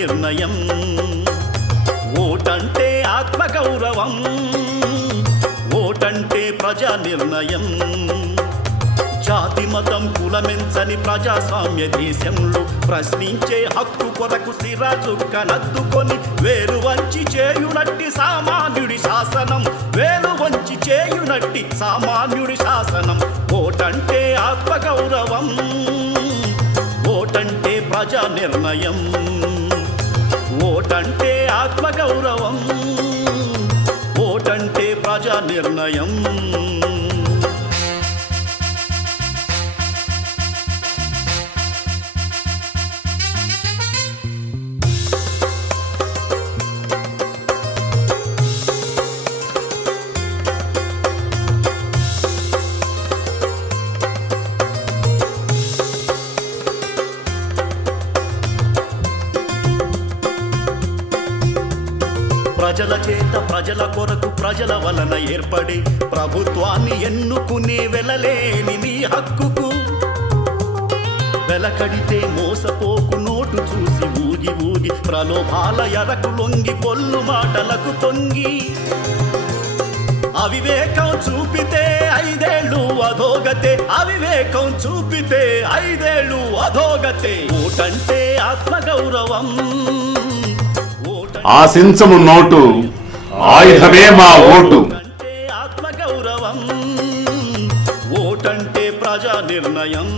నిర్ణయం. ఓటంటే ఆత్మగౌరవం, ఓటంటే ప్రజా నిర్ణయం. జాతి మతం కులమెంచని ప్రజాస్వామ్య దేశంలో ప్రశ్నించే హక్కు కొరకు సిరా చుక్కనద్దుకొని వేలు వంచి చేయునట్టి సామాన్యుడి శాసనం, వేలు వంచి చేయునట్టి సామాన్యుడి శాసనం. ఓటంటే ఆత్మగౌరవం, ఓటంటే ప్రజా నిర్ణయం. ఓటంటే ఆత్మగౌరవం, ఓటంటే ప్రజా నిర్ణయం. ప్రజల చేత ప్రజల కొరకు ప్రజల వలన ఏర్పడి ప్రభుత్వాన్ని ఎన్నుకునే వెలలేని నీ హక్కుకు వెలకడితే మోసపోకు నోటు చూసి ఊగి ఊగి ప్రలోభాల ఎరకు లొంగి పొల్లు మాటలకు తొంగి అవివేకం చూపితే 5 ఏళ్ళు అధోగతే, అవివేకం చూపితే 5 ఏళ్ళు అధోగతే. ఓటంటే ఆత్మగౌరవం, ఆశించము నోటు ఆయుధమే మా ఓటు. ఓటంటే ఆత్మగౌరవం, ఓటంటే ప్రజా నిర్ణయం.